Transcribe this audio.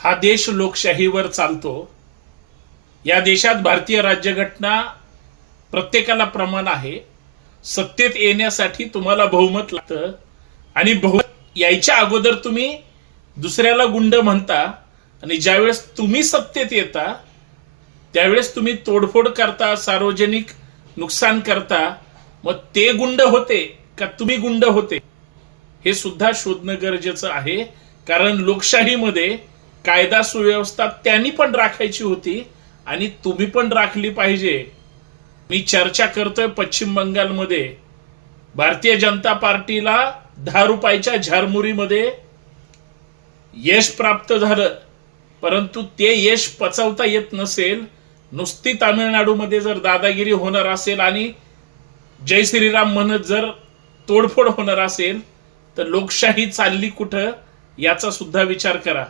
हा देश लोकशाहीवर चालतो। या देशात भारतीय राज्यघटना प्रत्येकाला प्रमाण आहे। सत्तेत येण्यासाठी तुम्हाला बहुमत लागतं आणि बहुमत यायच्या अगोदर तुम्ही दुसऱ्याला गुंड म्हणता आणि ज्यावेळेस तुम्ही सत्तेत येता त्यावेळेस तुम्ही तोडफोड करता, सार्वजनिक नुकसान करता। मग ते गुंड होते का तुम्ही गुंड होते हे सुद्धा शोधणं गरजेचं आहे। कारण लोकशाहीमध्ये कायदा सुव्यवस्था त्यांनी पण राखायची होती आणि तुम्ही पण राखली पाहिजे। मी चर्चा करतोय पश्चिम बंगालमध्ये भारतीय जनता पार्टीला 10 रुपयाच्या झारमुरीमध्ये यश प्राप्त झालं, परंतु ते यश पचवता येत नसेल, नुसती तामिळनाडूमध्ये जर दादागिरी होणार असेल आणि जय श्रीराम म्हणत जर तोडफोड होणार असेल तर लोकशाही चालली कुठं याचा सुद्धा विचार करा।